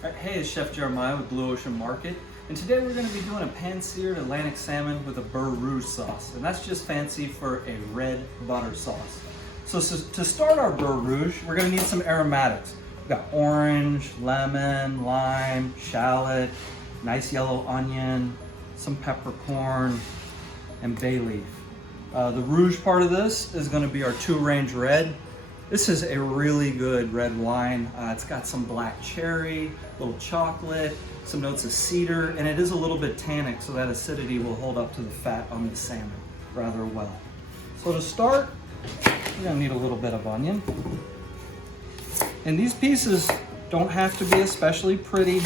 All right, hey, it's Chef Jeremiah with Blue Ocean Market, and today we're going to be doing a Pan Seared Atlantic Salmon with a Buerre Rogue Sauce, and that's just fancy for a red butter sauce. So to start our Buerre Rogue, we're going to need some aromatics. We've got orange, lemon, lime, shallot, nice yellow onion, some peppercorn, and bay leaf. The rouge part of this is going to be our 2-range red. This is a really good red wine. It's got some black cherry, a little chocolate, some notes of cedar, and it is a little bit tannic, so that acidity will hold up to the fat on the salmon rather well. So to start, you're gonna need a little bit of onion. And these pieces don't have to be especially pretty.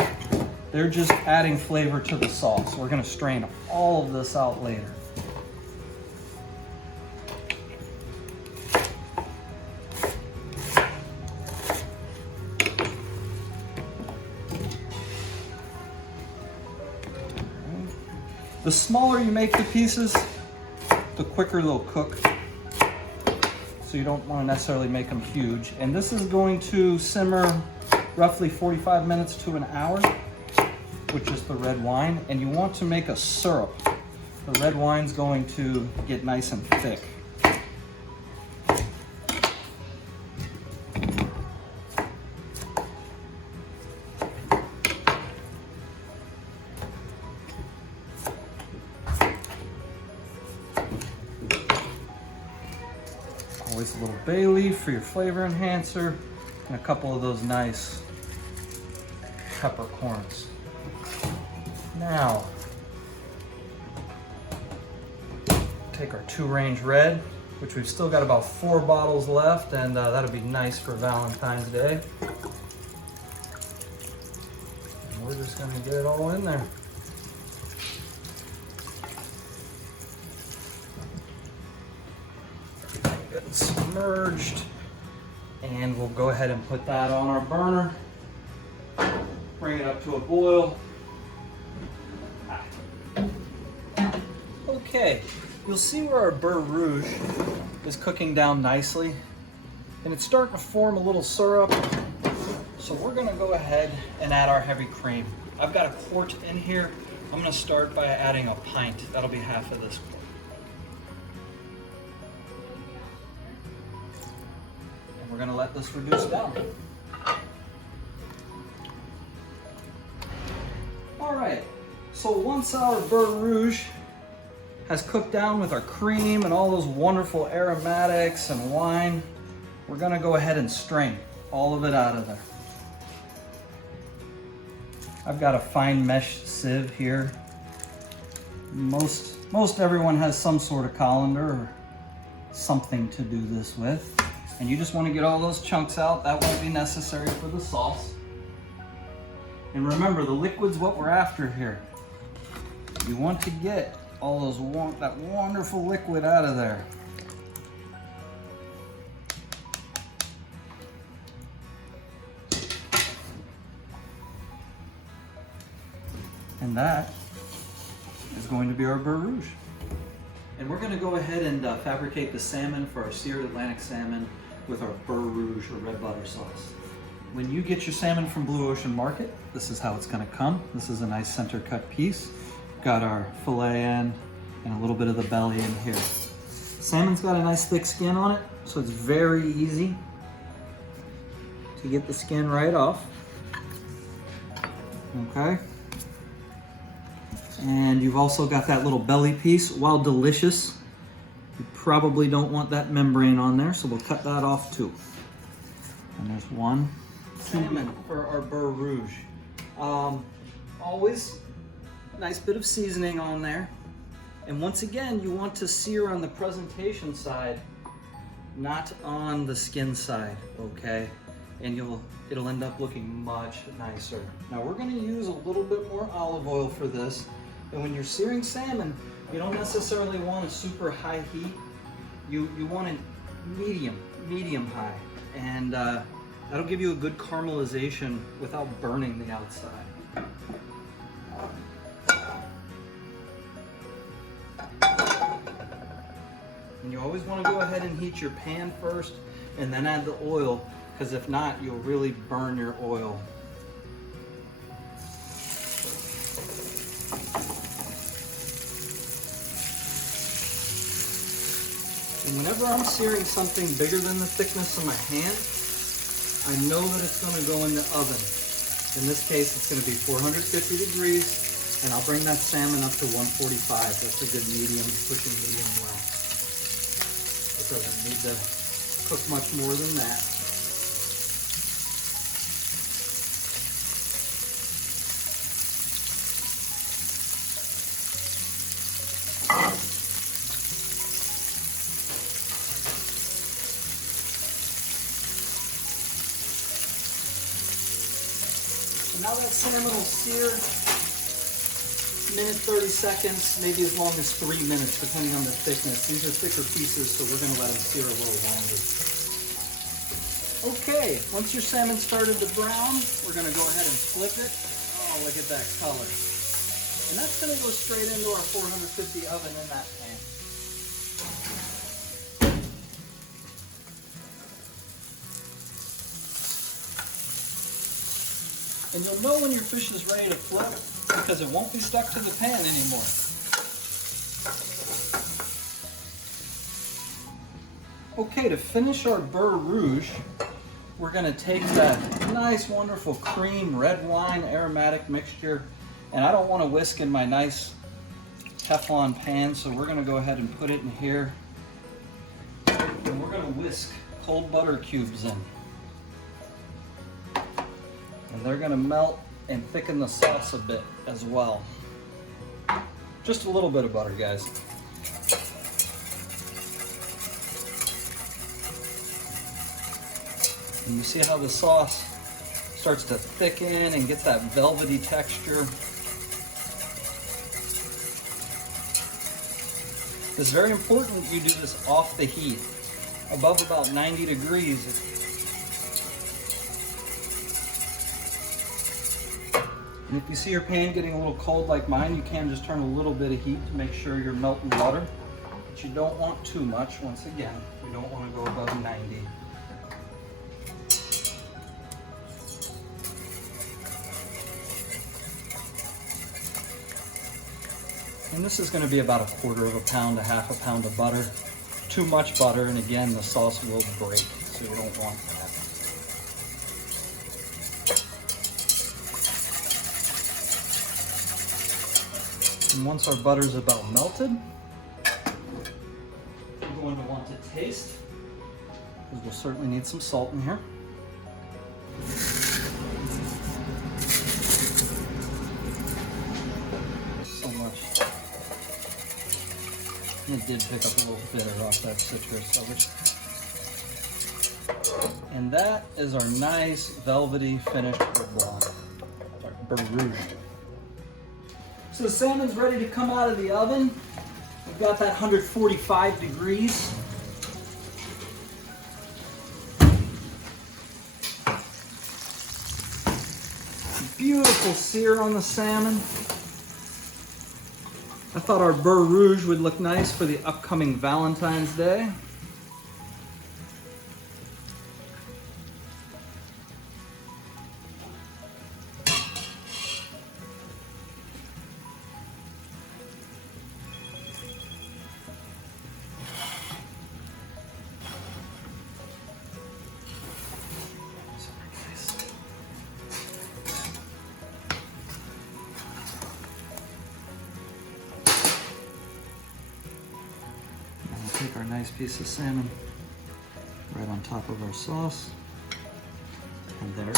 They're just adding flavor to the sauce. We're gonna strain all of this out later. The smaller you make the pieces, the quicker they'll cook. So you don't want to necessarily make them huge. And this is going to simmer roughly 45 minutes to an hour, which is the red wine. And you want to make a syrup. The red wine's going to get nice and thick. Always a little bay leaf for your flavor enhancer, and a couple of those nice peppercorns. Now, take our 2-range red, which we've still got about 4 bottles left, and that'll be nice for Valentine's Day. And we're just gonna get it all in there. Getting submerged, and we'll go ahead and put that on our burner, bring it up to a boil. Okay, you'll see where our Buerre Rogue is cooking down nicely, and it's starting to form a little syrup. So we're gonna go ahead and add our heavy cream. I've got a quart in here. I'm gonna start by adding a pint. That'll be half of this quart. We're gonna let this reduce down. All right, so once our Buerre Rogue has cooked down with our cream and all those wonderful aromatics and wine, we're gonna go ahead and strain all of it out of there. I've got a fine mesh sieve here. Most everyone has some sort of colander or something to do this with. And you just want to get all those chunks out. That won't be necessary for the sauce. And remember, the liquid's what we're after here. You want to get all that wonderful liquid out of there. And that is going to be our Buerre Rogue. And we're going to go ahead and fabricate the salmon for our seared Atlantic salmon with our Buerre Rogue or red butter sauce. When you get your salmon from Blue Ocean Market, this is how it's going to come. This is a nice center cut piece. Got our fillet end and a little bit of the belly in here. Salmon's got a nice thick skin on it, so it's very easy to get the skin right off. Okay. And you've also got that little belly piece. While delicious, you probably don't want that membrane on there, so we'll cut that off too. And there's one. Salmon for our Buerre Rogue. Always a nice bit of seasoning on there. And once again, you want to sear on the presentation side, not on the skin side, okay? And it'll end up looking much nicer. Now we're gonna use a little bit more olive oil for this. And when you're searing salmon, you don't necessarily want a super high heat. You want it medium high. And that'll give you a good caramelization without burning the outside. And you always want to go ahead and heat your pan first and then add the oil, because if not, you'll really burn your oil. And whenever I'm searing something bigger than the thickness of my hand, I know that it's going to go in the oven. In this case, it's going to be 450 degrees, and I'll bring that salmon up to 145. That's a good medium, pushing medium well. It doesn't need to cook much more than that. Now that salmon will sear minute 30 seconds, maybe as long as 3 minutes, depending on the thickness. These are thicker pieces, so we're going to let them sear a little longer. Okay, once your salmon started to brown, we're going to go ahead and flip it. Oh, look at that color. And that's going to go straight into our 450 oven in that pan. And you'll know when your fish is ready to flip because it won't be stuck to the pan anymore. Okay, to finish our Buerre Rouge, we're going to take that nice, wonderful cream, red wine, aromatic mixture, and I don't want to whisk in my nice Teflon pan, so we're going to go ahead and put it in here. And we're going to whisk cold butter cubes in. And they're going to melt and thicken the sauce a bit as well. Just a little bit of butter, guys. And you see how the sauce starts to thicken and get that velvety texture. It's very important you do this off the heat, above about 90 degrees. And if you see your pan getting a little cold like mine, you can just turn a little bit of heat to make sure you're melting butter. But you don't want too much, once again. You don't want to go above 90. And this is going to be about 1/4 of a pound to 1/2 pound of butter. Too much butter, and again, the sauce will break, so you don't want that. And once our butter is about melted, we're going to want to taste, because we'll certainly need some salt in here. So much. It did pick up a little bitter off that citrus. And that is our nice, velvety, finished Buerre Rouge. So the salmon's ready to come out of the oven. We've got that 145 degrees. Beautiful sear on the salmon. I thought our Buerre Rouge would look nice for the upcoming Valentine's Day. Take our nice piece of salmon right on top of our sauce, and there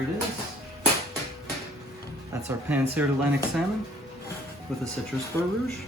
it is. That's our Pan Seared Atlantic Salmon with a citrus Buerre Rouge.